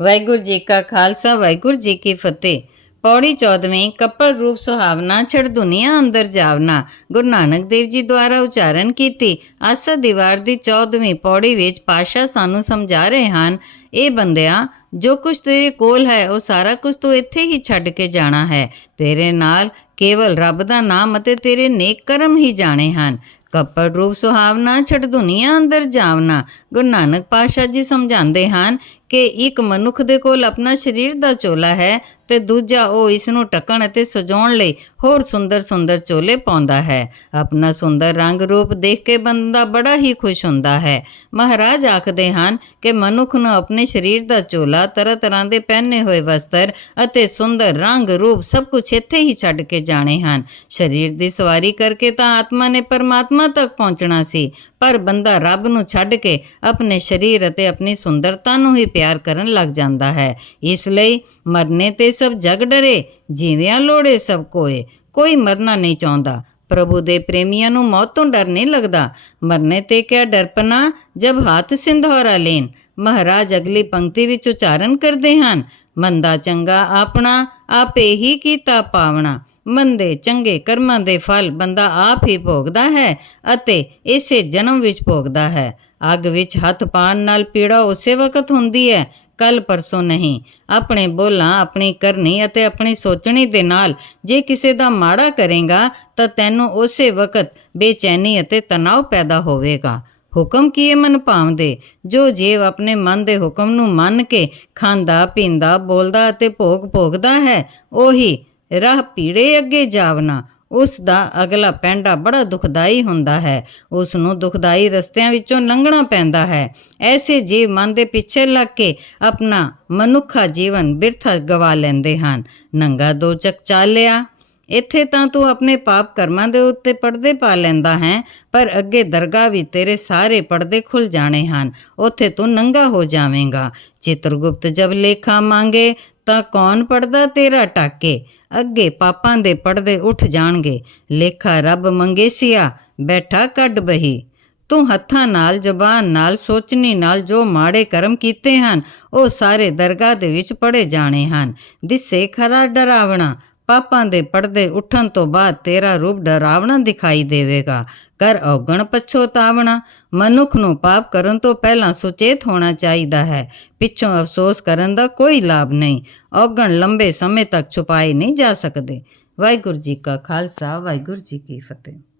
ਵਾਹਿਗੁਰੂ ਜੀ ਕਾ ਖਾਲਸਾ, ਵਾਹਿਗੁਰੂ ਜੀ ਕੀ ਫਤਿਹ। ਪੌੜੀ 14ਵੀਂ ਕੱਪੜ ਰੂਪ ਸੁਹਾਵਨਾ ਛੜ ਦੁਨੀਆ ਅੰਦਰ ਜਾਵਨਾ ਗੁਰੂ ਨਾਨਕ ਦੇਵ ਜੀ ਦੁਆਰਾ ਉਚਾਰਨ ਕੀਤੀ। ਆਸਾ ਦੀਵਾਰ ਦੀ 14ਵੀਂ ਪੌੜੀ ਵਿੱਚ ਪਾਸ਼ਾ ਸਾਨੂੰ ਸਮਝਾ ਰਹੇ ਹਨ, ਇਹ ਬੰਦਿਆ, ਜੋ ਕੁਝ ਤੇਰੇ ਕੋਲ ਹੈ, ਉਹ ਸਾਰਾ ਕੁਝ ਤੂੰ ਇੱਥੇ ਹੀ ਛੱਡ ਕੇ ਜਾਣਾ ਹੈ। ਤੇਰੇ ਨਾਲ ਕੇਵਲ ਰੱਬ ਦਾ ਨਾਮ ਅਤੇ ਤੇਰੇ ਨੇਕ ਕਰਮ ਹੀ ਜਾਣੇ ਹਨ। ਕੱਪੜ ਰੂਪ ਸੁਹਾਵਨਾ ਛੱਡ ਦੁਨੀਆ ਅੰਦਰ ਜਾਵਨਾ ਗੁਰੂ ਨਾਨਕ ਪਾਤਸ਼ਾਹ ਜੀ ਸਮਝਾਉਂਦੇ ਹਨ ਕਿ ਇੱਕ ਮਨੁੱਖ ਦੇ ਕੋਲ ਆਪਣਾ ਸਰੀਰ ਦਾ ਚੋਲਾ ਹੈ ਤੇ ਦੂਜਾ ਉਹ ਇਸ ਨੂੰ ਟਕਣ ਅਤੇ ਸਜਾਉਣ ਲਈ ਹੋਰ ਸੁੰਦਰ ਸੁੰਦਰ ਚੋਲੇ ਪਾਉਂਦਾ ਹੈ। ਆਪਣਾ ਸੁੰਦਰ ਰੰਗ ਰੂਪ ਦੇਖ ਕੇ ਬੰਦਾ ਬੜਾ ਹੀ ਖੁਸ਼ ਹੁੰਦਾ ਹੈ। ਮਹਾਰਾਜ ਆਖਦੇ ਹਨ ਕਿ ਮਨੁੱਖ ਨੂੰ ਆਪਣੇ ਸਰੀਰ ਦਾ ਚੋਲਾ ਤਰ੍ਹਾਂ ਤਰ੍ਹਾਂ ਦੇ ਪਹਿਨੇ ਹੋਏ ਵਸਤਰ ਅਤੇ ਸੁੰਦਰ ਰੰਗ ਰੂਪ ਸਭ ਕੁਝ ਇੱਥੇ ਹੀ ਛੱਡ ਕੇ ਜਾਣੇ ਹਨ। ਸਰੀਰ ਦੀ ਸਵਾਰੀ ਕਰਕੇ ਤਾਂ ਆਤਮਾ ਨੇ ਪਰਮਾਤਮਾ ਤੱਕ ਪਹੁੰਚਣਾ ਸੀ, ਪਰ ਬੰਦਾ ਰੱਬ ਨੂੰ ਛੱਡ ਕੇ ਆਪਣੇ ਸਰੀਰ ਅਤੇ ਆਪਣੀ ਸੁੰਦਰਤਾ ਨੂੰ ਹੀ ਪਿਆਰ ਕਰਨ ਲੱਗ ਜਾਂਦਾ ਹੈ। ਇਸ ਲਈ ਮਰਨੇ ਤੇ ਸਭ ਜਗ ਡਰੇ, ਜੀਵਿਆਂ ਲੋੜੇ ਸਭ ਕੋਏ। ਕੋਈ ਮਰਨਾ ਨਹੀਂ ਚਾਹੁੰਦਾ। ਪ੍ਰਭੂ ਦੇ ਪ੍ਰੇਮੀਆਂ ਨੂੰ ਮੌਤ ਤੋਂ ਡਰ ਨਹੀਂ ਲੱਗਦਾ। ਮਰਨੇ ਤੇ ਕਿਆ ਡਰਪਨਾ ਜਬ ਹੱਥ ਸਿੰਧੌਰਾ ਲੈਨ। ਮਹਾਰਾਜ ਅਗਲੀ ਪੰਕਤੀ ਵਿੱਚ ਉਚਾਰਨ ਕਰਦੇ ਹਨ। ਮੰਦਾ ਚੰਗਾ ਆਪਣਾ, ਆਪੇ ਹੀ ਕੀਤਾ ਪਾਵਣਾ। ਮੰਦੇ ਚੰਗੇ ਕਰਮਾਂ ਦੇ ਫਲ ਬੰਦਾ ਆਪ ਹੀ ਭੋਗਦਾ ਹੈ ਅਤੇ ਇਸੇ ਜਨਮ ਵਿੱਚ ਭੋਗਦਾ ਹੈ। ਅੱਗ ਵਿੱਚ ਹੱਥ ਪਾਣ ਨਾਲ ਪੀੜਾ ਉਸੇ ਵਕਤ ਹੁੰਦੀ ਹੈ ਕੱਲ ਪਰਸੋਂ ਨਹੀਂ। ਆਪਣੇ ਬੋਲਾਂ ਆਪਣੀ ਕਰਨੀ ਅਤੇ ਆਪਣੀ ਸੋਚਣੀ ਦੇ ਨਾਲ ਜੇ ਕਿਸੇ ਦਾ ਮਾੜਾ ਕਰੇਗਾ ਤਾਂ ਤੈਨੂੰ ਉਸੇ ਵਕਤ ਬੇਚੈਨੀ ਅਤੇ ਤਣਾਅ ਪੈਦਾ ਹੋਵੇਗਾ। ਹੁਕਮ ਕੀਏ ਮਨ ਭਾਵਦੇ ਜੋ ਜੀਵ ਆਪਣੇ ਮਨ ਦੇ ਹੁਕਮ ਨੂੰ ਮੰਨ ਕੇ ਖਾਂਦਾ, ਪੀਂਦਾ, ਬੋਲਦਾ ਅਤੇ ਭੋਗ ਭੋਗਦਾ ਹੈ, ਉਹੀ ਰਾਹ ਪੀੜੇ ਅੱਗੇ ਜਾਵਨਾ ਉਸ ਦਾ ਅਗਲਾ ਪੈਂਡਾ ਬੜਾ ਦੁਖਦਾਈ ਹੁੰਦਾ ਹੈ। ਉਸ ਨੂੰ ਦੁਖਦਾਈ ਰਸਤਿਆਂ ਵਿੱਚੋਂ ਲੰਘਣਾ ਪੈਂਦਾ ਹੈ। ਐਸੇ ਜੀਵ ਮਨ ਦੇ ਪਿੱਛੇ ਲੱਗ ਕੇ ਆਪਣਾ ਮਨੁੱਖਾ ਜੀਵਨ ਬਿਰਥਾ ਗਵਾ ਲੈਂਦੇ ਹਨ। ਨੰਗਾ ਦੋ ਚੱਕ ਚਾਲਿਆ ਇੱਥੇ ਤਾਂ ਤੂੰ ਆਪਣੇ ਪਾਪ ਕਰਮਾਂ ਦੇ ਉੱਤੇ ਪਰਦੇ ਪਾ ਲੈਂਦਾ ਹੈ, ਪਰ ਅੱਗੇ ਦਰਗਾਹ ਵੀ ਤੇਰੇ ਸਾਰੇ ਪਰਦੇ ਖੁੱਲ ਜਾਣੇ ਹਨ, ਉੱਥੇ ਤੂੰ ਨੰਗਾ ਹੋ ਜਾਵੇਂਗਾ। ਚਿਤਰਗੁਪਤ ਜਬ ਲੇਖਾ ਮੰਗੇ, ਤਾਂ ਕੌਣ ਪੜਦਾ ਤੇਰਾ ਟਾਕੇ? ਅੱਗੇ ਪਾਪਾਂ ਦੇ ਪਰਦੇ ਉੱਠ ਜਾਣਗੇ। ਲੇਖਾ, ਰੱਬ ਮੰਗੇਸੀਆ, ਬੈਠਾ ਕੱਢ ਬਹੀ। ਤੂੰ ਹੱਥਾਂ ਨਾਲ, ਜ਼ਬਾਨ ਨਾਲ, ਸੋਚਣੀ ਨਾਲ ਜੋ ਮਾੜੇ ਕਰਮ ਕੀਤੇ ਹਨ, ਉਹ ਸਾਰੇ ਦਰਗਾਹ ਦੇ ਵਿੱਚ ਪੜੇ ਜਾਣੇ ਹਨ। ਦਿਸੇ ਖਰਾ ਡਰਾਵਣਾ ਪਾਪਾਂ ਦੇ ਪਰਦੇ ਉੱਠਣ ਤੋਂ ਬਾਅਦ ਤੇਰਾ ਰੂਪ ਡਰਾਵਣਾ ਦਿਖਾਈ ਦੇਵੇਗਾ। ਕਰ ਔਗਣ ਪਛੋਤਾਵਣਾ ਮਨੁੱਖ ਨੂੰ ਪਾਪ ਕਰਨ ਤੋਂ ਪਹਿਲਾਂ ਸੁਚੇਤ ਹੋਣਾ ਚਾਹੀਦਾ ਹੈ। ਪਿੱਛੋਂ ਅਫਸੋਸ ਕਰਨ ਦਾ ਕੋਈ ਲਾਭ ਨਹੀਂ। ਔਗਣ ਲੰਬੇ ਸਮੇਂ ਤੱਕ ਛੁਪਾਏ ਨਹੀਂ ਜਾ ਸਕਦੇ। ਵਾਹਿਗੁਰੂ ਜੀ ਕਾ ਖਾਲਸਾ, ਵਾਹਿਗੁਰੂ ਜੀ ਕੀ ਫਤਿਹ।